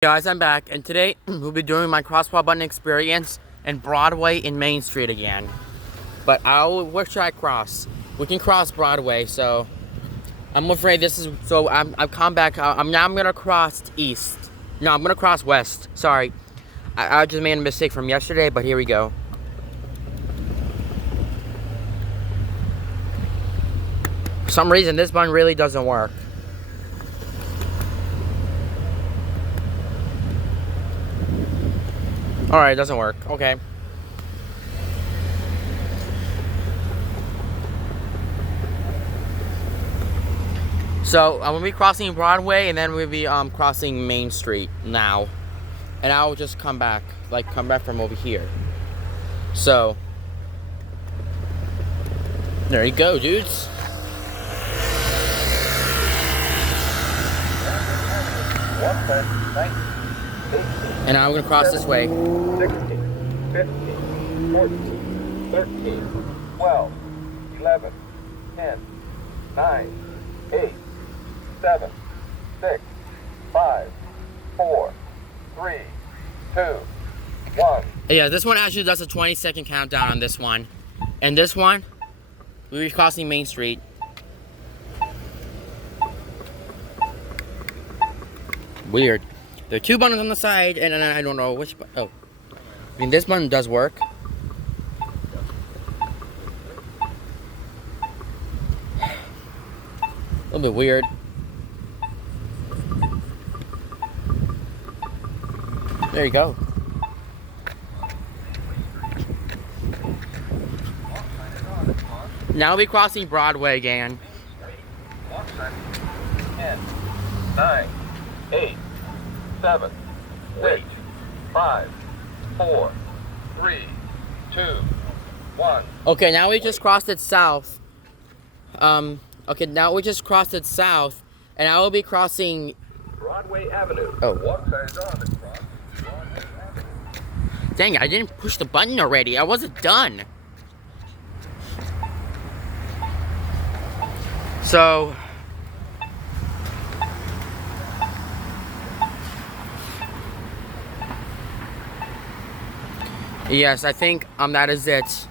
Guys, I'm back, and today we'll be doing my crosswalk button experience in Broadway in Main Street again. But where should I cross? We can cross Broadway, so I'm afraid this is, so I've come back, I'm gonna cross east. No, I'm gonna cross west, sorry. I just made a mistake from yesterday, but here we go. For some reason, this button really doesn't work. Alright, it doesn't work. Okay. So, we'll be crossing Broadway, and then we'll be crossing Main Street now. And I'll just come back from over here. So, there you go, dudes. And now we're gonna cross this way. 16, 15, 14, 13, 12, 11, 10, 9, 8, 7, 6, 5, 4, 3, 2, 1. Yeah, this one actually does a 20-second countdown on this one. And this one, we'll be crossing Main Street. Weird. There are two buttons on the side, and I don't know which button. Oh. I mean, this button does work. A little bit weird. There you go. Now we'll be crossing Broadway again. 10, 9, 8, 7, 6, 5, 4, 3, 2, 1. Okay, now we just crossed it south. Okay, now we just crossed it south, and I will be crossing Broadway Avenue. Oh. Walk signs on and cross Broadway Avenue. Dang it, I didn't push the button already. I wasn't done. So, yes, I think that is it.